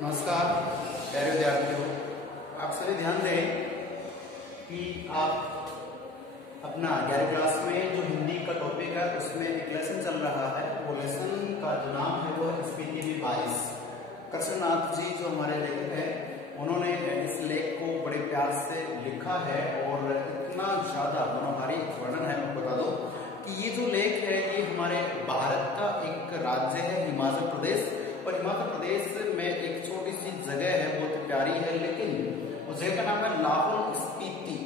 नमस्कार प्यारे विद्यार्थियों, आप सभी ध्यान दें कि आप अपना 11वीं क्लास में जो हिंदी का टॉपिक है उसमें एक लेसन चल रहा है। वो लेसन का जो नाम है वो स्पीति में बारिश। कृष्णनाथ जी जो हमारे लेखक हैं उन्होंने इस लेख को बड़े प्यार से लिखा है और इतना ज्यादा मनोहारी वर्णन है। मैं बता दूं कि ये जो लेख है ये हमारे भारत का एक राज्य है हिमाचल प्रदेश, और हिमाचल प्रदेश में एक छोटी सी जगह है, बहुत प्यारी है, लेकिन उस जगह का नाम है लाहौल स्पीति।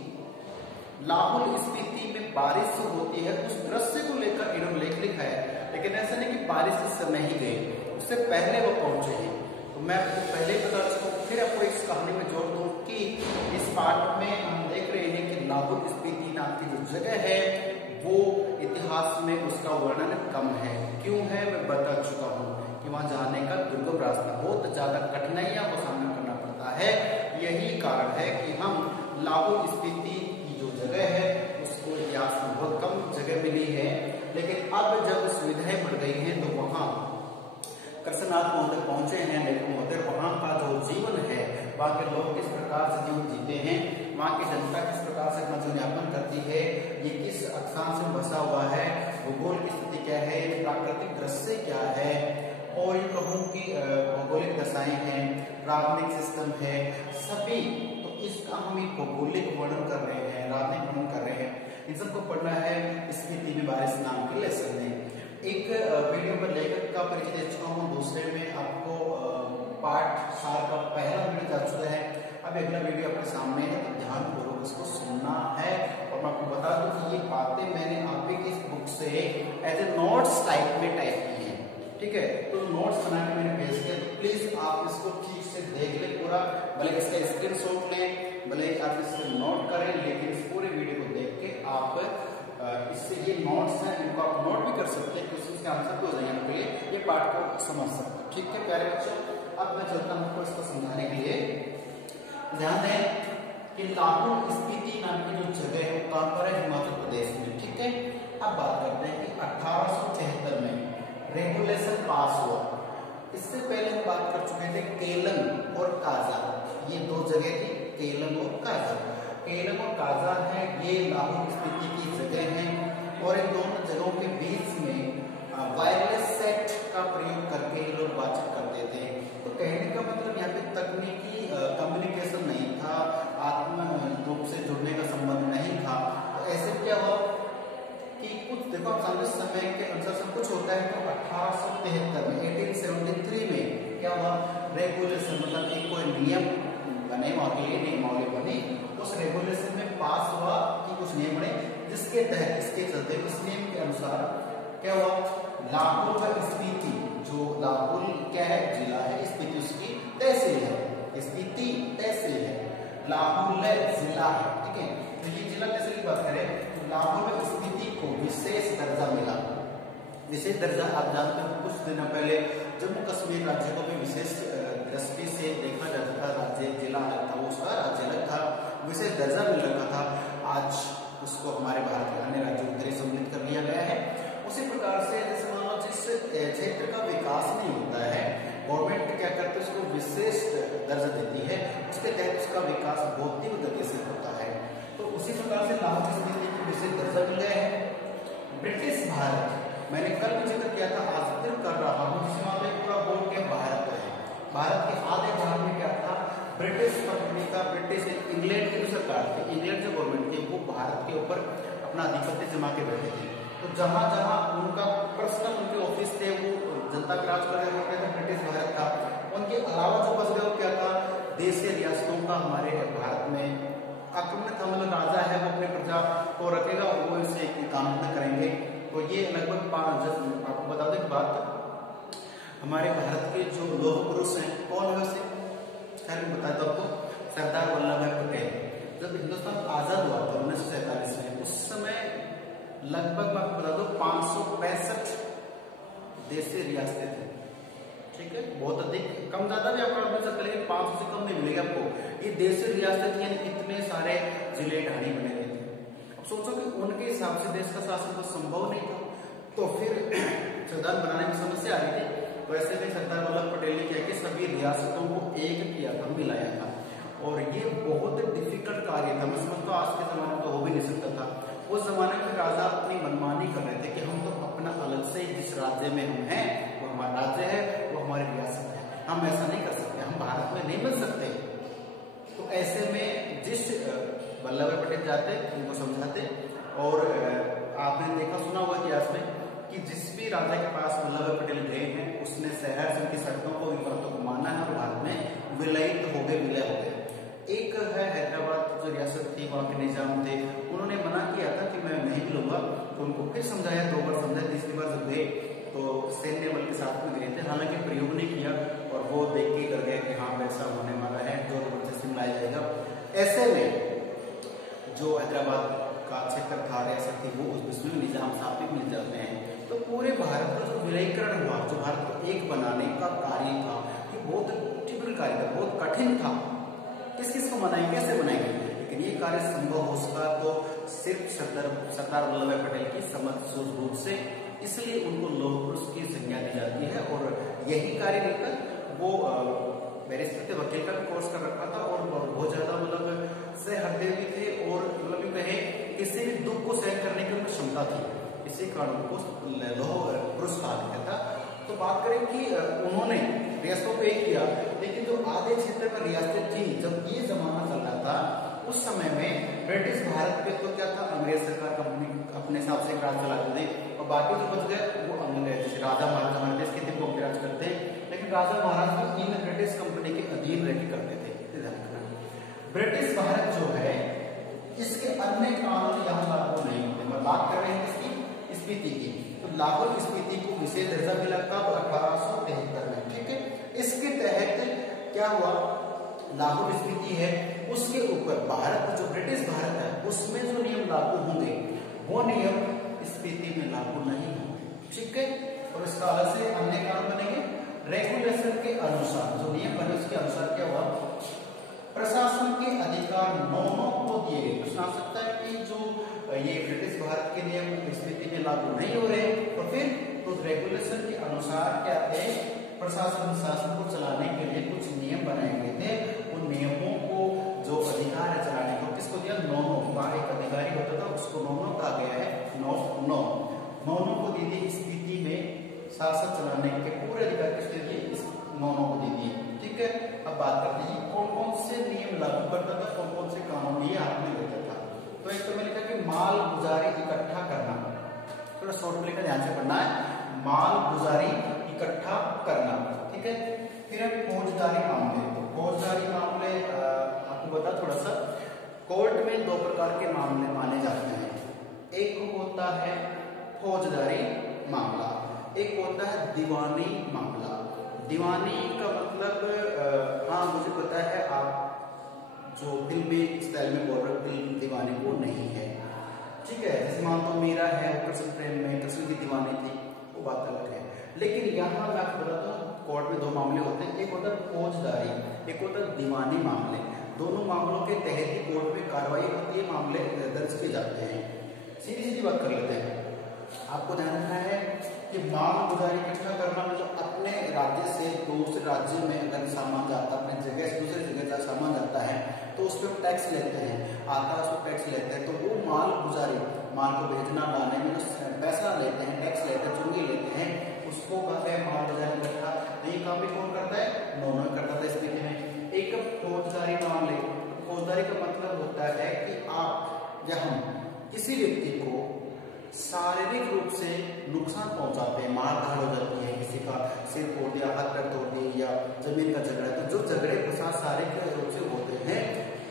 लाहौल स्पीति में बारिश होती है, उस दृश्य को लेकर इन्होंने लेख लिखा है। लेकिन ऐसा नहीं कि बारिश इस समय ही गए, उससे पहले वो पहुंचे हैं। तो मैं आपको पहले ही बता चुका हूँ, फिर आपको इस कहानी में जोड़ दूं कि इस पाठ में हम देख रहे हैं कि लाहौल स्पीति नाम की जो जगह है वो इतिहास में उसका वर्णन कम है। क्यों है मैं बता चुका हूँ कि वहां जाने का दुर्गम रास्ता, बहुत ज्यादा कठिनाइयां को सामना करना पड़ता है। यही कारण है कि हम लाहौल स्पीति की जो जगह है उसको इतिहास में बहुत कम जगह मिली है। लेकिन अब जब सुविधाएं बढ़ गई हैं तो वहां कृष्णनाथ महोदय पहुंचे हैं। लेकिन महोदय वहां का जो जीवन है, वहां के लोग किस प्रकार से जीवन जीते हैं, वहां की जनता किस प्रकार से अपना जीवन यापन करती है, ये किस अक्षांश में बसा हुआ है, भूगोल की स्थिति क्या है, प्राकृतिक दृश्य क्या है, और ये कहूँ कि भौगोलिक दशाएं हैं, राजनीतिक सिस्टम है, सभी। तो इसका हम एक भौगोलिक वर्णन कर रहे हैं, राजनीतिक वर्णन कर रहे हैं। इन सबको पढ़ना है स्पीति में बारिश नाम के लेसन में। एक वीडियो पर लेखक का परिचय दे चुका हूँ, दूसरे में आपको पाठ सार का पहला वीडियो जा चुका है। अब अगला वीडियो आपके सामने है, तो ध्यान पूर्वक इसको सुनना है। और मैं आपको बता दूं कि ये बातें मैंने आपके इस बुक से एज ए नोट्स टाइप में टाइप की है, ठीक है। तो नोट्स बना के मैंने भेज दिया, तो प्लीज आप इसको ठीक से देख ले पूरा, भले इसका स्क्रीनशॉट लें, भले आप इससे नोट करें, लेकिन इस पूरे वीडियो को देख के आप इससे ये नोट्स हैं इनको आप नोट भी कर सकते हैं, क्वेश्चन के आंसर को जाने के लिए ये पाठ को समझ सकते हैं। ठीक है प्यारे बच्चों, अब मैं चलता हूँ आपको इसको समझाने के लिए। ध्यान दें कि लाहौल स्पीति नाम की जो जगह है वो कहाँ पर है, हिमाचल प्रदेश में, ठीक है। अब बात करते हैं कि 1873 में रेगुलेशन पास हुआ। इससे पहले हम बात कर चुके थे केलंग और काजा, ये दो जगह थी, केलंग और काजा। केलंग और काजा है ये लाहौल स्पीति की जगह है, और इन दोनों जगहों के बीच में वायरलेस सेट का प्रयोग करके लोग बातचीत करते थे। तो कहने का मतलब यहाँ पे तकनीकी कम्युनिकेशन नहीं था, आत्म रूप से जुड़ने का संबंध नहीं था। तो ऐसे क्या हुआ कि कुछ देखो आप सामने समय के अनुसार सब कुछ होता है। तो 1873 में 1873 में क्या हुआ, रेगुलेशन मतलब एक कोई नियम बने, वहां के लिए नियमावली बनी। उस रेगुलेशन में पास हुआ कि कुछ नियम बने जिसके तहत, इसके चलते इस नियम के अनुसार क्या हुआ, लाहौल का स्पीति, जो लाहौल क्या है जिला है, स्पीति उसकी तहसील है, स्पीति तहसील है, लाहौल जिला है, ठीक है। तो ये जिला तहसील की बात करें तो लाहौल स्पीति को विशेष दर्जा मिला। विशेष दर्जा आप जानते हो, कुछ दिन पहले जम्मू कश्मीर राज्य को भी विशेष दृष्टि से देखा जाता था, राज्य जिला अलग था, उसका राज्य अलग था, विशेष दर्जा मिल रखा था। आज उसको हमारे भारत के अन्य राज्यों की तरह सम्मिलित कर लिया गया है। उसी प्रकार से जैसे मान लो जिस क्षेत्र का विकास नहीं होता है, गवर्नमेंट क्या करती है उसको विशेष दर्जा देती है, उसके तहत उसका विकास बहुत तीव्र गति से होता है। तो उसी प्रकार से लाहौल स्पीति को विशेष दर्जा मिल गया है। ब्रिटिश भारत, मैंने कल भी जिक्र किया था, आज फिर कर रहा हूँ, जिसमें हमारे पूरा बोर्ड के भारत है। भारत के आधे भाग में क्या था, ब्रिटिश कंपनी का, ब्रिटिश इंग्लैंड की जो सरकार थी, इंग्लैंड जो गवर्नमेंट थी, वो भारत के ऊपर अपना आधिपत्य जमा के बैठे थे। तो जहां जहां उनका पर्सनल उनके ऑफिस थे वो जनता का राज कर रहे थे, ब्रिटिश भारत का। उनके अलावा जो बस गए क्या था, देशीय रियासतों का हमारे भारत में आक्रमण का मतलब राजा है वो अपनी प्रजा को रखेगा और वो इसे काम न करेंगे। तो ये लगभग 5, आपको बता दें बात, हमारे भारत के जो लोह पुरुष हैं कौन है वैसे, खैर बता दो आपको, सरदार वल्लभ भाई पटेल। जब हिंदुस्तान आजाद हुआ था 1947 में, उस समय लगभग मैं आपको बता दो 565 देशी रियासतें थी, ठीक है। बहुत अधिक, कम ज्यादा भी आपको मिल सकता है, लेकिन 500 से कम नहीं मिलेगी आपको। ये देशी रियासतें थी, इतने सारे जिले ढाणी बने हुए थे। अब सोचो कि उनके हिसाब से देश का शासन तो संभव नहीं था, तो फिर संविधान बनाने में समस्या आ रही थी। तो तो ऐसे में सरदार वल्लभ पटेल ने क्या कि सभी रियासतों को एक किया था, मिलाया था। और ये बहुत डिफिकल्ट कार्य था, मैं समझता हूँ आज के जमाने में तो हो भी नहीं सकता था। उस जमाने में राजा अपनी मनमानी कर रहे थे कि हम तो अपना अलग से जिस राज्य में हम हैं वो हमारा राज्य है, वो हमारी रियासत है, हम ऐसा नहीं कर सकते, हम भारत में नहीं मिल सकते। तो ऐसे में जिस वल्लभ भाई पटेल जाते उनको समझाते। और आपने देखा सुना हुआ इतिहास में कि जिस भी राजा के पास वल्लभ भाई पटेल गए हैं उसने शहर से उनकी सड़कों को इमारतों को माना है और भारत में विलयित हो गए, विलय हो गए। एक है हैदराबाद जो रियासत थी, वहां के निजाम थे, उन्होंने मना किया था कि मैं नहीं मिलूंगा, तो उनको फिर समझाया, 2 बार समझाया, तीसरी बार जब गए तो सैन्य बल के साथ में गए थे, हालांकि प्रयोग नहीं किया और वो देख के कर गए कि हाँ वैसा होने वाला है, जो जबरदस्ती मिलाया जाएगा। ऐसे में जो हैदराबाद का क्षेत्र था, रियासत थी, वो उसमें निजाम साहब भी मिल जाते हैं। तो पूरे भारत का जो विलयीकरण हुआ, जो भारत को एक बनाने का कार्य था, ये बहुत टिपिकल कार्य था, बहुत कठिन था। किस किस को बनाएंगे, कैसे बनाएंगे, लेकिन ये कार्य संभव हो सका तो सिर्फ सरदार वल्लभ भाई पटेल की समझ सूझबूझ से, इसलिए उनको लौह पुरुष की संज्ञा दी जाती है। और यही कार्य लेकर वो बैरिस्टर थे, वकील का भी कोर्स कर रखा था और बहुत ज्यादा मतलब सहृदय भी थे और मतलब कहे किसी भी दुख को सहन करने की उनकी क्षमता थी, इसी कारण उनको लौह पुरुष कहा गया था। तो बात करें कि उन्होंने रियासतों को एक किया, लेकिन जो आधे क्षेत्र पर रियासतें थी, जब ये जमाना चल रहा था उस समय में ब्रिटिश भारत पे तो क्या था, अंग्रेज सरकार कंपनी अपने हिसाब से राज चलाते थे और बाकी जो बच गए वो अंग्रेज, जैसे राजा महाराजा हमारे देश के थे वो राज करते हैं, लेकिन राजा महाराज भी इन ब्रिटिश कंपनी के अधीन रह करते थे। ब्रिटिश भारत जो है इसके अन्य कानून यहाँ लागू नहीं होते। मैं बात कर रहे हैं इसकी स्पीति की, तो लाहौर स्पीति को विशेष दर्जा मिला कब, 1873 में, ठीक है। इसके तहत क्या हुआ, लाहौर स्पीति है उसके ऊपर भारत जो ब्रिटिश भारत है उसमें जो नियम लागू होंगे वो नियम स्पीति में लागू नहीं होंगे, ठीक है। और इसका अलग से अन्य कानून बनेंगे। रेगुलेशन के अनुसार जो नियम बने उसके अनुसार क्या हुआ, प्रशासन के अधिकार नौ को दिए गए। प्रश्न आ सकता है कि जो ये ब्रिटिश भारत के नियम स्थिति में लागू नहीं हो रहे तो फिर तो रेगुलेशन के अनुसार क्या है, प्रशासन शासन को चलाने के लिए कुछ नियम बनाए गए थे। उन नियमों को जो अधिकार है चलाने को किसको दिया, नौ का एक अधिकारी होता था उसको नौ कहा गया है, नौ को दी थी स्थिति में शासन चलाने के पूरे अधिकार किसके दिए, इस नौ को दी थी, ठीक है। अब बात करते हैं कौन कौन से नियम लागू करता था, कौन कौन से कानून ये हाथ में लेता था। तो एक तो मैंने कहा कि माल गुजारी इकट्ठा करना, थोड़ा शॉर्ट में लिखा, ध्यान से पढ़ना है, माल गुजारी इकट्ठा करना, ठीक है। फिर फौजदारी मामले, तो फौजदारी मामले आपको बता थोड़ा सा, कोर्ट में 2 प्रकार के मामले माने जाते हैं। एक होता है फौजदारी मामला, एक होता है दीवानी मामला। दीवानी का मतलब हाँ मुझे पता है, आप जो फिल्मी स्टाइल में बोल रहे फिल्म दीवानी वो नहीं है, ठीक है। जैसे मान तो मीरा है, कृष्ण प्रेम में कृष्ण की दीवानी थी, वो बात अलग है। लेकिन यहाँ मैं आपको बताता हूँ कोर्ट में 2 मामले होते हैं, एक होता है फौजदारी, एक होता है दीवानी मामले। दोनों मामलों के तहत ही कोर्ट में कार्रवाई होती है, मामले दर्ज किए जाते हैं। सीधी सीधी बात कर लेते हैं। आपको ध्यान रखना है कि माल गुजारी इकट्ठा करना मतलब अपने राज्य से दूसरे राज्य में अगर सामान जाता है, अपने जगह से दूसरी जगह सामान जाता है तो उस पर टैक्स लेते हैं, आकाश पर टैक्स लेते हैं, तो वो माल गुजारी, माल को भेजना लाने में पैसा लेते हैं, टैक्स लेते हैं, चुंगी लेते हैं, उसको कहते हैं माल गुजारी इकट्ठा। ये काम भी कौन करता है, नौ करता था स्थिति में। एक फौजदारी मामले, फौजदारी का मतलब होता है कि आप या हम किसी व्यक्ति को शारीरिक रूप से नुकसान पहुंचाते हैं, मारधाड़ हो जाती है, किसी का सिर तोड़ दिया, हाथ पैर तोड़ दिए या जमीन का झगड़ा, तो जो झगड़े प्रसाद शारीरिक रूप से होते हैं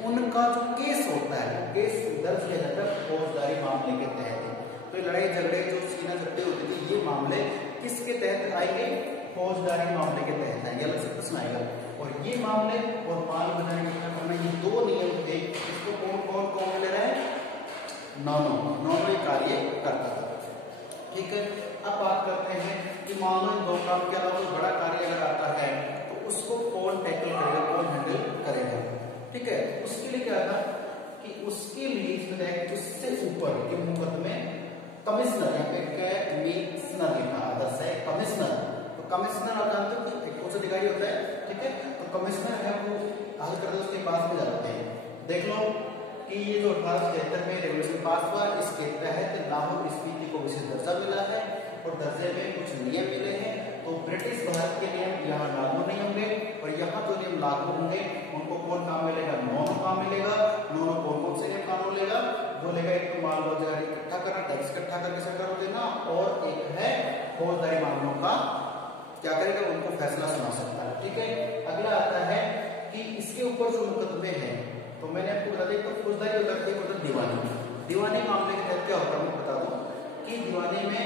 उनका जो केस होता है, केस दर्ज किया जाता है फौजदारी मामले के तहत। तो लड़ाई झगड़े जो सीना झगड़े होते थे ये मामले किसके तहत आएंगे, फौजदारी मामले के तहत आएंगे, अलग से प्रश्न आएगा। और ये मामले और माल बनाने करना ये 2 नियम थे, इसको कौन कौन ले रहे हैं, नौ कार्य करता था, ठीक है। अब बात करते हैं कि मान लो 2 काम के अलावा कोई बड़ा कार्य अगर आता है तो उसको कौन टैकल करेगा, कौन हैंडल करेगा, ठीक है। उसके लिए क्या था कि उसके लिए उससे ऊपर के मुकदमे कमिश्नर, यहाँ पे क्या कमिश्नर लिखा, आदर्श है कमिश्नर, तो कमिश्नर आप जानते हो कि एक उच्च अधिकारी होता है, ठीक है, तो कमिश्नर है वो हल करते उसके पास में जाते हैं। देख लो कि ये जो 1873 में रेवोल्यूशन पास हुआ, इसके तहत लाहौर स्पीति को विशेष दर्जा मिला है और दर्जे में कुछ नियम मिले हैं। तो ब्रिटिश भारत के नियम यहाँ लागू नहीं होंगे और यहाँ जो नियम लागू होंगे उनको कौन काम मिलेगा, नॉनो काम मिलेगा। नॉनो कौन कौन से नियम कानून लेगा, वो लेगा एक तो माल बाजार इकट्ठा करना, टैक्स इकट्ठा करके सरकार को देना, और एक है फौजदारी मामलों का क्या करेगा, उनको फैसला सुना सकता है, ठीक है। अगला आता है कि इसके ऊपर जो मुकदमे हैं, तो मैंने आपको बता दिया तो फौजदारी होता है, मतलब दीवानी। दीवानी मामले के तहत क्या होता है मैं बता दूं कि दीवानी में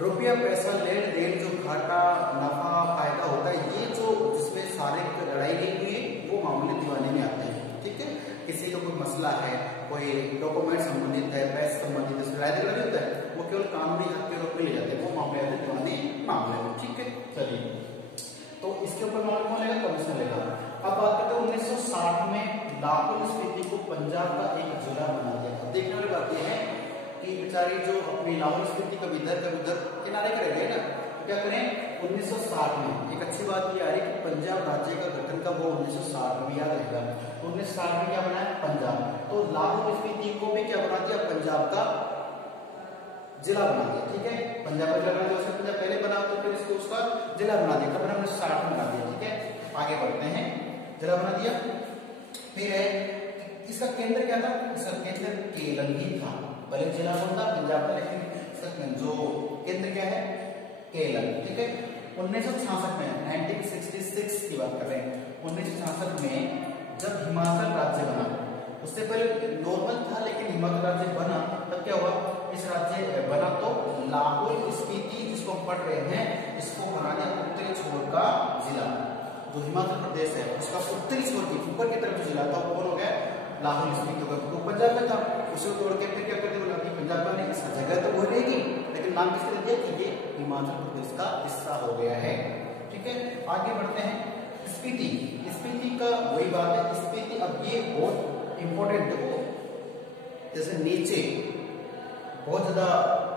रुपया पैसा लेन देन जो घाटा नफा फायदा होता है, ये जो जिसमें सारे लड़ाई नहीं हुई वो मामले दीवानी में आते हैं, ठीक है। किसी का कोई मसला है, कोई डॉक्यूमेंट संबंधित है, पैसे संबंधित है, लड़ाई झगड़ा होता है, वो केवल कानूनी हक के रूप में ले जाते हैं, वो मामले आते हैं दीवानी मामले में, ठीक है। चलिए, तो इसके ऊपर मामला कौन लेगा, कमीशन लेगा। अब बात करते हैं 1960 में लाहौल स्पीति को पंजाब का एक जिला बना दिया। देखने वाली बात यह है कि बेचारी जो अपनी लाहौल स्पीति का इधर किनारे करेंगे ना, तो क्या करें 1960 में एक अच्छी बात ये आ रही है कि पंजाब राज्य का गठन का वो 1960 में याद रहेगा। तो 1960 में क्या बनाया, पंजाब। तो लाहौल स्पीति को भी क्या बना दिया, पंजाब का जिला बना दिया, ठीक है। पंजाब का जिला बना दिया, पंजाब पहले बना तो फिर इसको उसका जिला बना दिया, कब 1960 में बना दिया, ठीक है। आगे बढ़ते हैं, जिला बना दिया। फिर है इसका केंद्र क्या था, इसका केंद्र केलंग ही था, भले जिला कौन था पंजाब का, लेकिन इसका जो केंद्र क्या है, केलंग, ठीक है। 1966 में 1966 की बात कर रहे हैं, 1966 में जब हिमाचल राज्य बना, उससे पहले नॉर्मल था लेकिन हिमाचल राज्य बना, तब क्या हुआ, इस राज्य बना तो लाहौल स्पीति जिसको हम पढ़ रहे हैं इसको बना दिया उत्तरी छोर का जिला। जो हिमाचल प्रदेश है उसका उत्तरी छोर की ऊपर की तरफ जिला था वो कौन हो गया, लाहौल स्पीति हो गया। वो पंजाब में था, उसे तोड़ के फिर क्या करते हैं, पंजाब में नहीं, इसका जगह तो वो रहेगी लेकिन नाम किसने दिया कि ये हिमाचल प्रदेश का हिस्सा हो गया है, ठीक है। आगे बढ़ते हैं, स्पीति। स्पीति का वही बात है, स्पीति अब ये बहुत इंपॉर्टेंट है, जैसे नीचे बहुत ज्यादा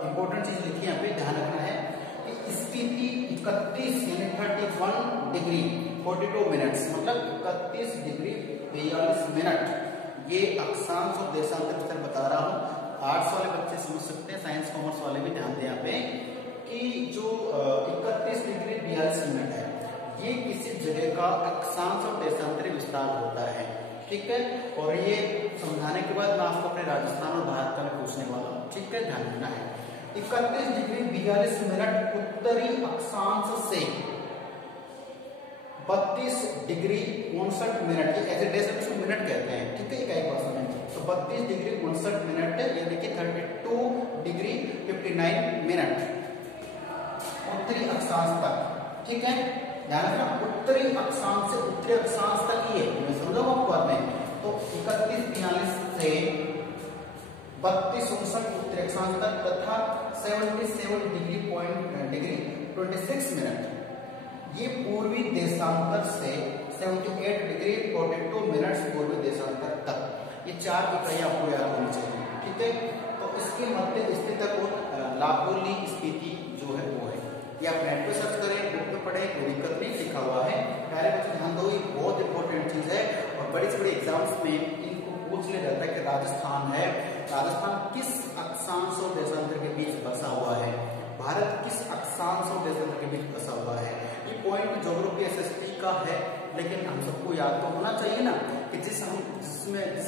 इंपॉर्टेंट चीज लिखी है, यहाँ पे ध्यान रखना है कि स्पीति 31 यानी 31 डिग्री 42 मिनट्स, मतलब 31 डिग्री 42 मिनट, ये अक्षांश और देशांतर स्तर बता रहा हूँ। आर्ट्स वाले बच्चे समझ सकते हैं, साइंस कॉमर्स वाले भी ध्यान दें यहाँ पे कि जो 31 डिग्री 42 मिनट है, ये किसी जगह का अक्षांश और देशांतरी विस्तार होता है, ठीक है। और ये समझाने के बाद मैं आपको अपने राजस्थान और भारत का भी पूछने वाला हूँ, ठीक है, ध्यान देना है। 31 डिग्री 42 मिनट उत्तरी अक्षांश से 32 डिग्री 59 मिनट, ये ऐसे डेसिमल इसको मिनट कहते हैं, ठीक है, इकाई परसेंट में। तो 32 डिग्री 59 मिनट यानी कि 32 डिग्री 59 मिनट उत्तरी अक्षांश तक, ठीक है, ध्यान रखना। उत्तरी अक्षांश से उत्तरी अक्षांश तक ये मैं समझाऊंगा आपको बाद में। तो 31-42 से 32-59 उत्तरी अक्षांश तक तथा 77 डिग्री 26 मिनट ये पूर्वी देशांतर से 78 डिग्री 42 मिनट पूर्वी देशांतर तक, ये 4 इकाइयां आपको याद होनी चाहिए, ठीक है। तो इसके मध्य स्थित लाहौल स्पीति जो है वो है, ये आप नेट पे सर्च करें, बुक में पढ़ें, कोई दिक्कत नहीं, लिखा हुआ है। पहले बच्चे ध्यान दो, ये बहुत इंपॉर्टेंट चीज है और बड़े से बड़े एग्जाम्स में इनको पूछ लिया जाता है कि राजस्थान है, राजस्थान किस अक्षांश और देशांतर के बीच बसा हुआ है, भारत किस अक्षांश और देशांतर के बीच बसा हुआ है। ये पॉइंट ज्योग्राफी एसएसटी का है, लेकिन हम सबको याद तो होना चाहिए ना कि जिस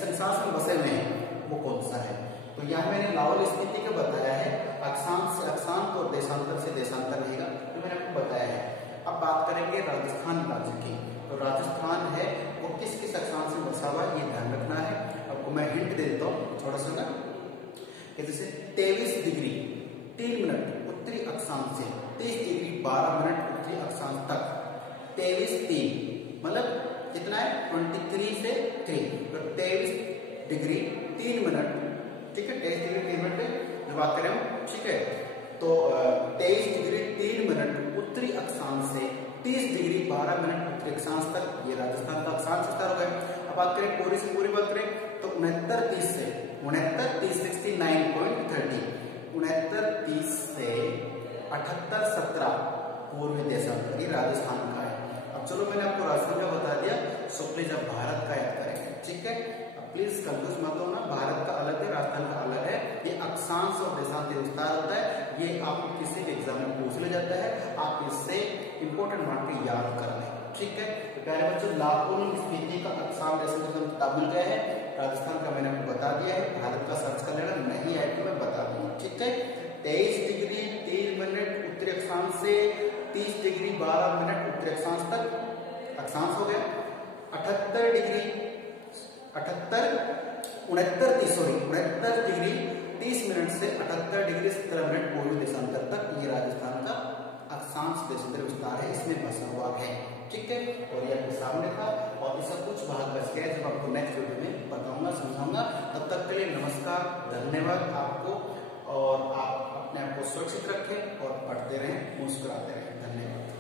संसार में बसे हुए हैं वो कौन सा है। तो यहाँ मैंने लाहौल स्पीति का बताया है, अक्षांश से अक्षांश और देशांतर से देशांतर रहेगा, तो मैंने आपको बताया है। अब बात करेंगे राजस्थान राज्य की, तो राजस्थान है वो किस किस अक्षांश में बसा हुआ है, ये ध्यान रखना है। आपको मैं हिंट दे देता हूँ थोड़ा सा ना, जैसे 23 डिग्री 3 मिनट उत्तरी अक्षांश से 23 डिग्री 12 मिनट उत्तरी अक्षांश तक, 23-3 मतलब कितना है 23 से 3, तो 23 डिग्री 3 मिनट, ठीक है, 23 डिग्री 3 मिनट में बात करें हम, ठीक है। तो 23 डिग्री 3 मिनट उत्तरी अक्षांश से 30 डिग्री 12 मिनट उत्तरी अक्षांश तक, ये राजस्थान का अक्षांश विस्तार हो गया। अब बात करें पूरी से पूरी बात करें तो 69-30 से 69-30 69.30, 69-30 से 78-17 पूर्वी देशांतर, ये राजस्थान का है। अब चलो मैंने आपको राजस्थान का बता दिया, सो प्लीज अब भारत का याद करेंगे, ठीक है। अब प्लीज कंफ्यूज मत होना, भारत का अलग है, राजस्थान का अलग है। ये अक्षांश और देशांतर विस्तार होता है, ये आपको किसी भी एग्जाम में पूछ लिया जाता है, आप इससे इंपोर्टेंट मान के याद कर लें, ठीक है। तो प्यारे बच्चों, लाहौल स्पीति का अक्षांश देशांतर तामिल क्या है, राजस्थान का मैंने आपको बता दिया है। भारत का सर्च कर लेना, नहीं आए तो मैं बता दूंगा, ठीक है। 23 डिग्री 3 मिनट उत्तरी अक्षांश से 30 डिग्री 12 मिनट उत्तरी अक्षांश तक अक्षांश हो गया। 68 डिग्री 69 डिग्री 30 मिनट से 78 डिग्री 17 मिनट पूर्वी देशांतर तक, ये राजस्थान का अक्षांश देशांतर विस्तार है, इसमें बसा हुआ है, ठीक है। और ये आपके सामने था, और इसका कुछ भाग बच गया जब आपको नेक्स्ट वीडियो में बताऊंगा, समझाऊंगा। तब तक के लिए नमस्कार, धन्यवाद आपको, और आप अपने आप को सुरक्षित रखें और पढ़ते रहें, मुस्कुराते रहें। धन्यवाद।